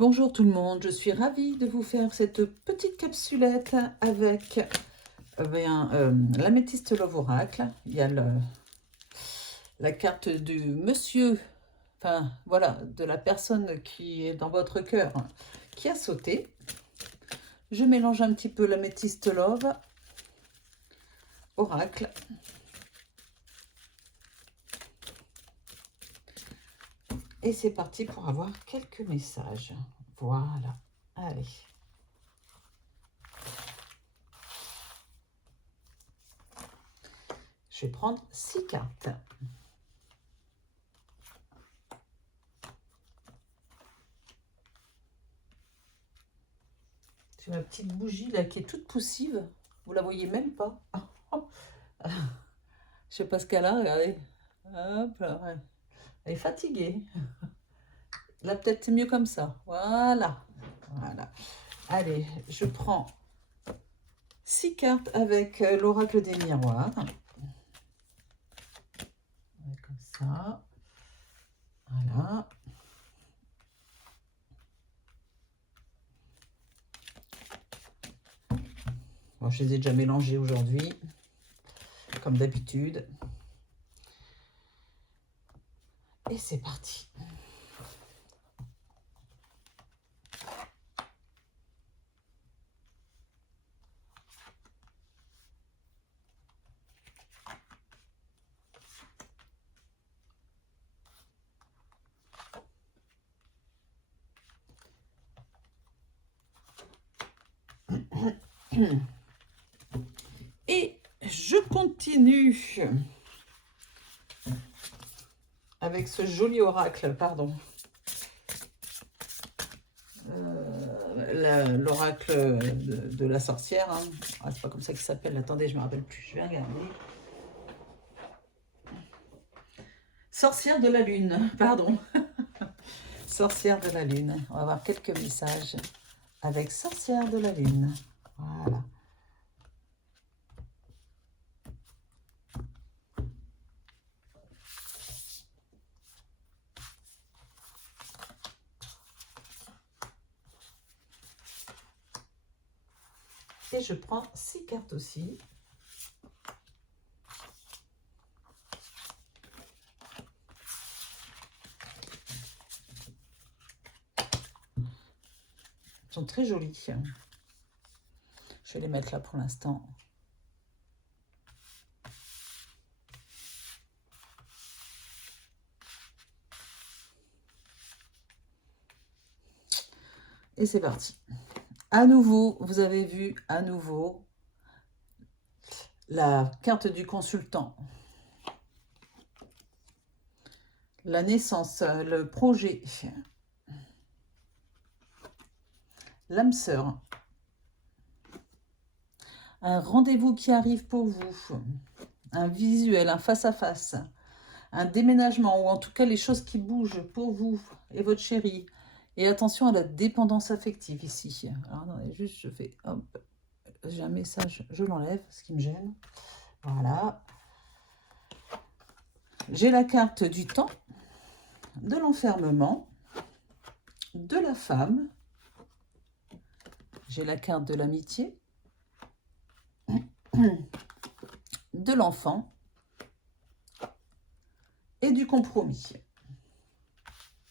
Bonjour tout le monde, je suis ravie de vous faire cette petite capsulette avec l'améthyste Love Oracle. Il y a la carte du monsieur, enfin voilà, de la personne qui est dans votre cœur, qui a sauté. Je mélange un petit peu l'améthyste Love Oracle. Et c'est parti pour avoir quelques messages. Voilà, allez. Je vais prendre 6 cartes. J'ai ma petite bougie là qui est toute poussive. Vous la voyez même pas. Je sais pas ce qu'elle a, regardez. Hop là, ouais. Elle est fatiguée. Là, peut-être c'est mieux comme ça. Voilà. Voilà. Allez, je prends 6 cartes avec l'oracle des miroirs. Comme ça. Voilà. Bon, je les ai déjà mélangées aujourd'hui, comme d'habitude. Et c'est parti. Et je continue avec ce joli oracle, pardon. L'oracle de la sorcière. Hein. Ah, c'est pas comme ça qu'il s'appelle. Attendez, je me rappelle plus. Je vais regarder. Sorcière de la lune, pardon. Sorcière de la lune. On va avoir quelques messages avec sorcière de la lune. Voilà. Et je prends 6 cartes aussi. Elles sont très jolies. Je vais les mettre là pour l'instant. Et c'est parti. À nouveau, vous avez vu à nouveau la carte du consultant. La naissance, le projet. L'âme sœur. Un rendez-vous qui arrive pour vous. Un visuel, un face-à-face. Un déménagement, ou en tout cas les choses qui bougent pour vous et votre chéri. Et attention à la dépendance affective ici. Alors, attendez, juste je fais, hop, j'ai un message, je l'enlève, ce qui me gêne. Voilà. J'ai la carte du temps, de l'enfermement, de la femme. J'ai la carte de l'amitié, de l'enfant et du compromis.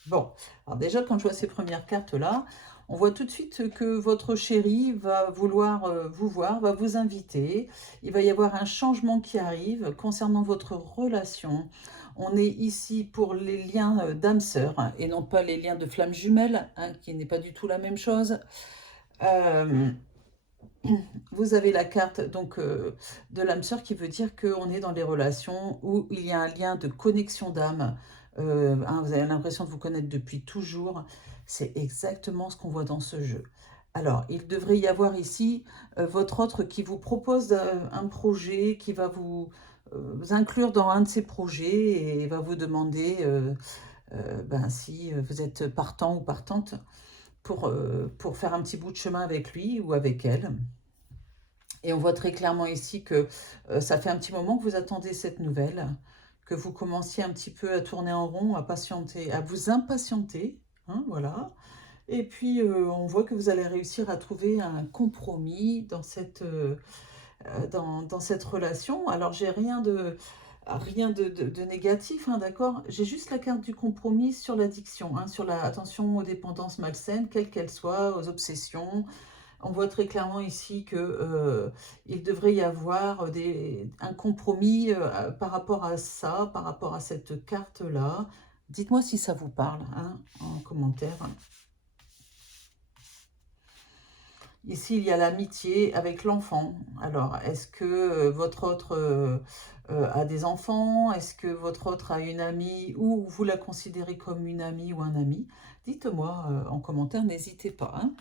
Bon, alors déjà, quand je vois ces premières cartes-là, on voit tout de suite que votre chéri va vouloir vous voir, va vous inviter. Il va y avoir un changement qui arrive concernant votre relation. On est ici pour les liens d'âme-sœur hein, et non pas les liens de flammes jumelles, hein, qui n'est pas du tout la même chose. Vous avez la carte donc de l'âme sœur qui veut dire qu'on est dans des relations où il y a un lien de connexion d'âme. Hein, vous avez l'impression de vous connaître depuis toujours. C'est exactement ce qu'on voit dans ce jeu. Alors, il devrait y avoir ici votre autre qui vous propose un projet, qui va vous inclure dans un de ses projets et va vous demander si vous êtes partant ou partante pour faire un petit bout de chemin avec lui ou avec elle. Et on voit très clairement ici que ça fait un petit moment que vous attendez cette nouvelle, que vous commenciez un petit peu à tourner en rond, à patienter, à vous impatienter, hein, voilà. Et puis, on voit que vous allez réussir à trouver un compromis dans cette relation. Alors, j'ai rien de négatif, hein, d'accord? J'ai juste la carte du compromis sur l'addiction, hein, sur la attention aux dépendances malsaines, quelles qu'elles soient, aux obsessions. On voit très clairement ici que il devrait y avoir un compromis par rapport à ça, par rapport à cette carte-là. Dites-moi si ça vous parle, hein, en commentaire. Ici, il y a l'amitié avec l'enfant. Alors, est-ce que votre autre a des enfants? Est-ce que votre autre a une amie ou vous la considérez comme une amie ou un ami? Dites-moi en commentaire, n'hésitez pas, hein.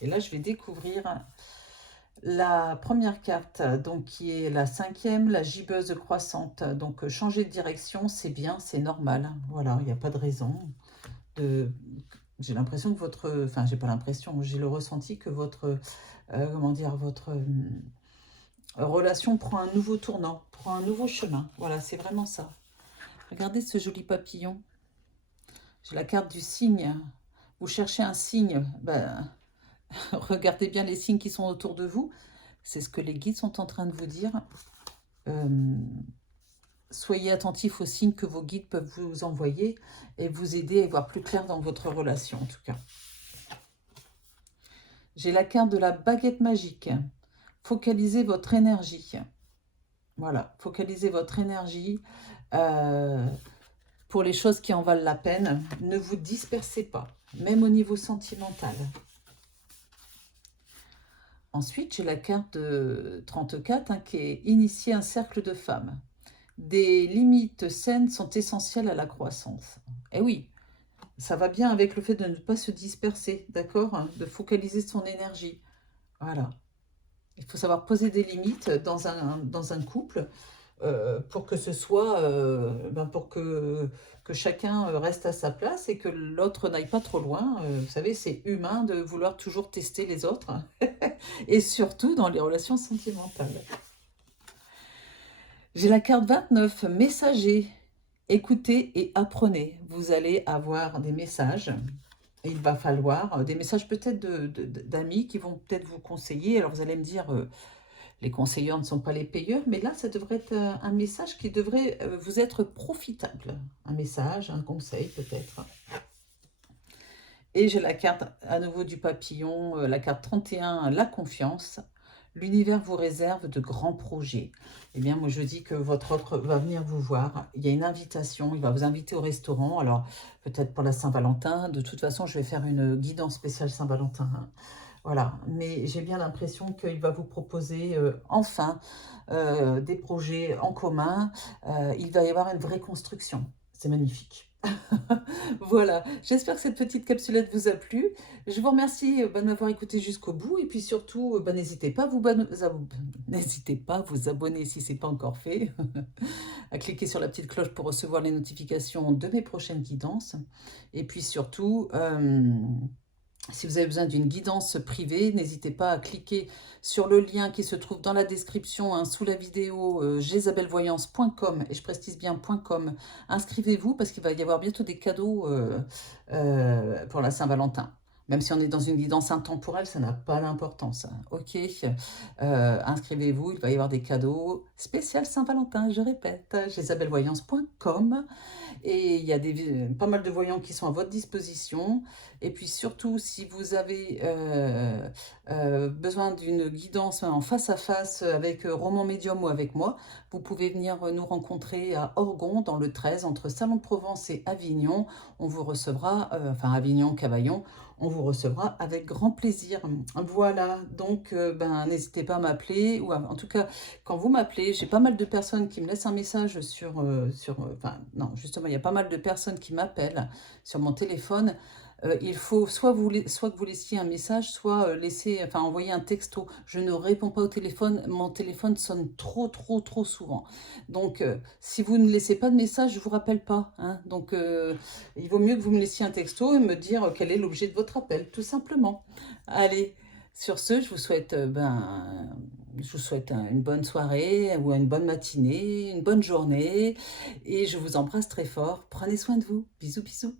Et là, je vais découvrir la première carte, donc qui est la 5e, la gibbeuse croissante. Donc, changer de direction, c'est bien, c'est normal. Voilà, il n'y a pas de raison de... J'ai l'impression que votre... Enfin, j'ai pas l'impression, j'ai le ressenti que votre... comment dire, votre relation prend un nouveau tournant, prend un nouveau chemin. Voilà, c'est vraiment ça. Regardez ce joli papillon. J'ai la carte du signe. Vous cherchez un signe. Ben, regardez bien les signes qui sont autour de vous. C'est ce que les guides sont en train de vous dire. Soyez attentifs aux signes que vos guides peuvent vous envoyer et vous aider à y voir plus clair dans votre relation, en tout cas. J'ai la carte de la baguette magique. Focalisez votre énergie. Voilà, focalisez votre énergie pour les choses qui en valent la peine. Ne vous dispersez pas, même au niveau sentimental. Ensuite, j'ai la carte de 34 qui est « Initier un cercle de femmes ». Des limites saines sont essentielles à la croissance. Eh oui, ça va bien avec le fait de ne pas se disperser, d'accord, hein, de focaliser son énergie. Voilà. Il faut savoir poser des limites dans un couple pour que ce soit, pour que chacun reste à sa place et que l'autre n'aille pas trop loin. Vous savez, c'est humain de vouloir toujours tester les autres et surtout dans les relations sentimentales. J'ai la carte 29, messager. Écoutez et apprenez. Vous allez avoir des messages. Il va falloir des messages peut-être d'amis qui vont peut-être vous conseiller. Alors vous allez me dire, les conseilleurs ne sont pas les payeurs, mais là, ça devrait être un message qui devrait vous être profitable. Un message, un conseil peut-être. Et j'ai la carte à nouveau du papillon, la carte 31, la confiance. L'univers vous réserve de grands projets. Eh bien, moi, je dis que votre autre va venir vous voir. Il y a une invitation, il va vous inviter au restaurant. Alors, peut-être pour la Saint-Valentin. De toute façon, je vais faire une guidance spéciale Saint-Valentin, hein. Voilà, mais j'ai bien l'impression qu'il va vous proposer enfin des projets en commun. Il va y avoir une vraie construction. C'est magnifique. Voilà, j'espère que cette petite capsulette vous a plu. Je vous remercie de m'avoir écouté jusqu'au bout. Et puis surtout, n'hésitez pas, n'hésitez pas à vous abonner si ce n'est pas encore fait, à cliquer sur la petite cloche pour recevoir les notifications de mes prochaines guidances. Et puis surtout, si vous avez besoin d'une guidance privée, n'hésitez pas à cliquer sur le lien qui se trouve dans la description, hein, sous la vidéo, jezabelvoyance.com, et je précise bien .com. Inscrivez-vous parce qu'il va y avoir bientôt des cadeaux pour la Saint-Valentin. Même si on est dans une guidance intemporelle, ça n'a pas d'importance, hein. Ok, inscrivez-vous, il va y avoir des cadeaux spécial Saint-Valentin, je répète, jezabelvoyance.com. Et il y a pas mal de voyants qui sont à votre disposition. Et puis surtout, si vous avez besoin d'une guidance en face à face avec Roman Médium ou avec moi, vous pouvez venir nous rencontrer à Orgon, dans le 13, entre Salon de Provence et Avignon. On vous recevra, enfin Avignon, Cavaillon, on vous recevra avec grand plaisir. Voilà, donc n'hésitez pas à m'appeler, ou en tout cas, quand vous m'appelez, j'ai pas mal de personnes qui me laissent un message non, justement, il y a pas mal de personnes qui m'appellent sur mon téléphone. Il faut soit que vous laissiez un message, soit envoyer un texto. Je ne réponds pas au téléphone, mon téléphone sonne trop souvent. Donc, si vous ne laissez pas de message, je ne vous rappelle pas, hein. Donc, il vaut mieux que vous me laissiez un texto et me dire quel est l'objet de votre appel, tout simplement. Allez, sur ce, je vous souhaite une bonne soirée ou une bonne matinée, une bonne journée, et je vous embrasse très fort. Prenez soin de vous. Bisous, bisous.